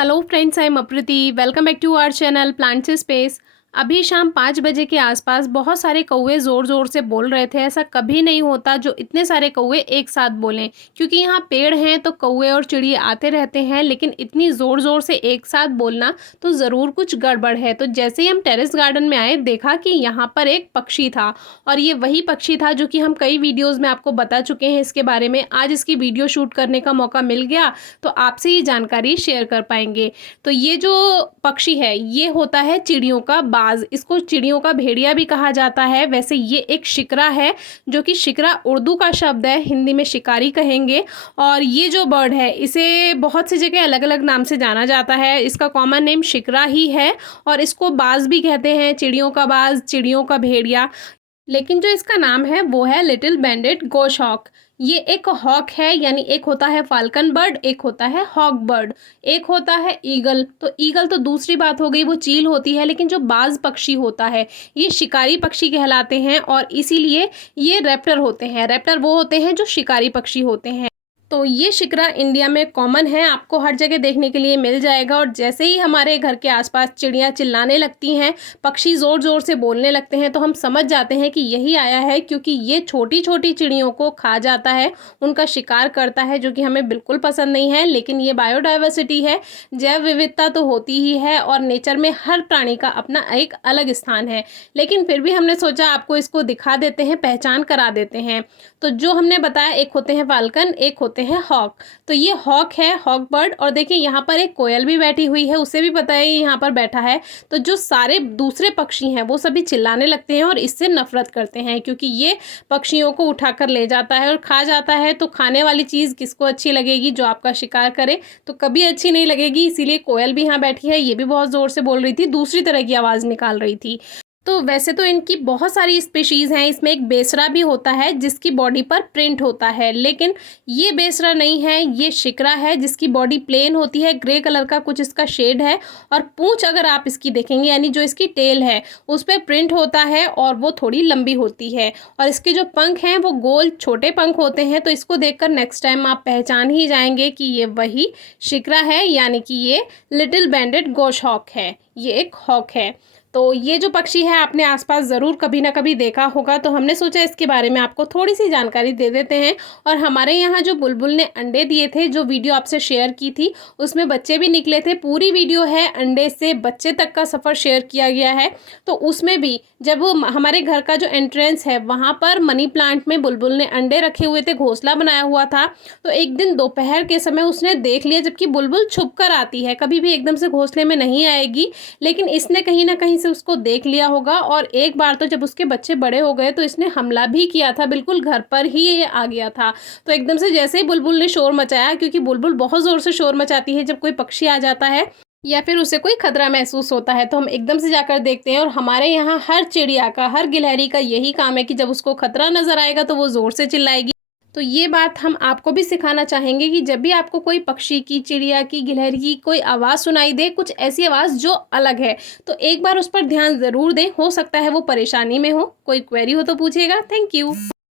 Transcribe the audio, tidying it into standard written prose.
Hello friends, I am Aprati. Welcome back to our channel plants space. अभी शाम 5 बजे के आसपास बहुत सारे कौवे ज़ोर ज़ोर से बोल रहे थे। ऐसा कभी नहीं होता जो इतने सारे कौवे एक साथ बोलें, क्योंकि यहाँ पेड़ हैं तो कौवे और चिड़िए आते रहते हैं, लेकिन इतनी ज़ोर ज़ोर से एक साथ बोलना तो ज़रूर कुछ गड़बड़ है। तो जैसे ही हम टेरेस गार्डन में आए, देखा कि यहाँ पर एक पक्षी था, और ये वही पक्षी था जो कि हम कई वीडियोज़ में आपको बता चुके हैं इसके बारे में। आज इसकी वीडियो शूट करने का मौका मिल गया तो आपसे ये जानकारी शेयर कर पाएंगे। तो ये जो पक्षी है ये होता है चिड़ियों का बाज। इसको चिड़ियों का भेड़िया भी कहा जाता है। वैसे ये एक शिकरा है, जो कि शिकरा उर्दू का शब्द है, हिंदी में शिकारी कहेंगे। और ये जो बर्ड है इसे बहुत सी जगह अलग अलग नाम से जाना जाता है। इसका कॉमन नेम शिकरा ही है, और इसको बाज भी कहते हैं, चिड़ियों का बाज, चिड़ियों का भेड़िया। लेकिन जो इसका नाम है वो है लिटिल बैंडेड गोशहॉक। ये एक हॉक है, यानी एक होता है फाल्कन बर्ड, एक होता है हॉक बर्ड, एक होता है ईगल। तो ईगल तो दूसरी बात हो गई, वो चील होती है। लेकिन जो बाज पक्षी होता है ये शिकारी पक्षी कहलाते हैं, और इसीलिए ये रैप्टर होते हैं। रैप्टर वो होते हैं जो शिकारी पक्षी होते हैं। तो ये शिकरा इंडिया में कॉमन है, आपको हर जगह देखने के लिए मिल जाएगा। और जैसे ही हमारे घर के आसपास चिड़ियाँ चिल्लाने लगती हैं, पक्षी ज़ोर ज़ोर से बोलने लगते हैं, तो हम समझ जाते हैं कि यही आया है, क्योंकि ये छोटी छोटी चिड़ियों को खा जाता है, उनका शिकार करता है, जो कि हमें बिल्कुल पसंद नहीं है। लेकिन ये बायोडाइवर्सिटी है, जैव विविधता तो होती ही है, और नेचर में हर प्राणी का अपना एक अलग स्थान है। लेकिन फिर भी हमने सोचा आपको इसको दिखा देते हैं, पहचान करा देते हैं। तो जो हमने बताया, एक होते हैं फाल्कन, एक होते हैं हॉक। तो ये हॉक है, हॉक बर्ड। और देखिए यहाँ पर एक कोयल भी बैठी हुई है, उसे भी पता है यहाँ पर बैठा है। तो जो सारे दूसरे पक्षी हैं वो सभी चिल्लाने लगते हैं और इससे नफरत करते हैं, क्योंकि ये पक्षियों को उठाकर ले जाता है और खा जाता है। तो खाने वाली चीज़ किसको अच्छी लगेगी? जो आपका शिकार करे, तो कभी अच्छी नहीं लगेगी। इसीलिए कोयल भी यहाँ बैठी है, ये भी बहुत ज़ोर से बोल रही थी, दूसरी तरह की आवाज़ निकाल रही थी। तो वैसे तो इनकी बहुत सारी स्पीशीज़ हैं। इसमें एक बेसरा भी होता है जिसकी बॉडी पर प्रिंट होता है, लेकिन ये बेसरा नहीं है, ये शिकरा है जिसकी बॉडी प्लेन होती है, ग्रे कलर का कुछ इसका शेड है। और पूंछ अगर आप इसकी देखेंगे, यानी जो इसकी टेल है उस पर प्रिंट होता है, और वो थोड़ी लंबी होती है। और इसके जो पंख हैं वो गोल छोटे पंख होते हैं। तो इसको देखकर नेक्स्ट टाइम आप पहचान ही जाएंगे कि ये वही शिकरा है, यानी कि ये लिटिल बैंडेड गोशहॉक है, ये एक हॉक है। तो ये जो पक्षी है आपने आसपास ज़रूर कभी ना कभी देखा होगा, तो हमने सोचा इसके बारे में आपको थोड़ी सी जानकारी दे देते हैं। और हमारे यहाँ जो बुलबुल ने अंडे दिए थे, जो वीडियो आपसे शेयर की थी, उसमें बच्चे भी निकले थे। पूरी वीडियो है, अंडे से बच्चे तक का सफ़र शेयर किया गया है। तो उसमें भी जब वो हमारे घर का जो एंट्रेंस है वहाँ पर मनी प्लांट में बुलबुल ने अंडे रखे हुए थे, घोंसला बनाया हुआ था। तो एक दिन दोपहर के समय उसने देख लिया, जबकि बुलबुल छुप कर आती है, कभी भी एकदम से घोंसले में नहीं आएगी। लेकिन इसने कहीं ना कहीं से उसको देख लिया होगा, और एक बार तो जब उसके बच्चे बड़े हो गए तो इसने हमला भी किया था, बिल्कुल घर पर ही ये आ गया था। तो एकदम से जैसे ही बुलबुल ने शोर मचाया, क्योंकि बुलबुल बहुत ज़ोर से शोर मचाती है जब कोई पक्षी आ जाता है या फिर उसे कोई खतरा महसूस होता है, तो हम एकदम से जाकर देखते हैं। और हमारे यहाँ हर चिड़िया का, हर गिलहरी का यही काम है कि जब उसको खतरा नजर आएगा तो वो ज़ोर से चिल्लाएगी। तो ये बात हम आपको भी सिखाना चाहेंगे कि जब भी आपको कोई पक्षी की, चिड़िया की, गिलहरी की कोई आवाज़ सुनाई दे, कुछ ऐसी आवाज़ जो अलग है, तो एक बार उस पर ध्यान ज़रूर दें। हो सकता है वो परेशानी में हो। कोई क्वेरी हो तो पूछिएगा। Thank you.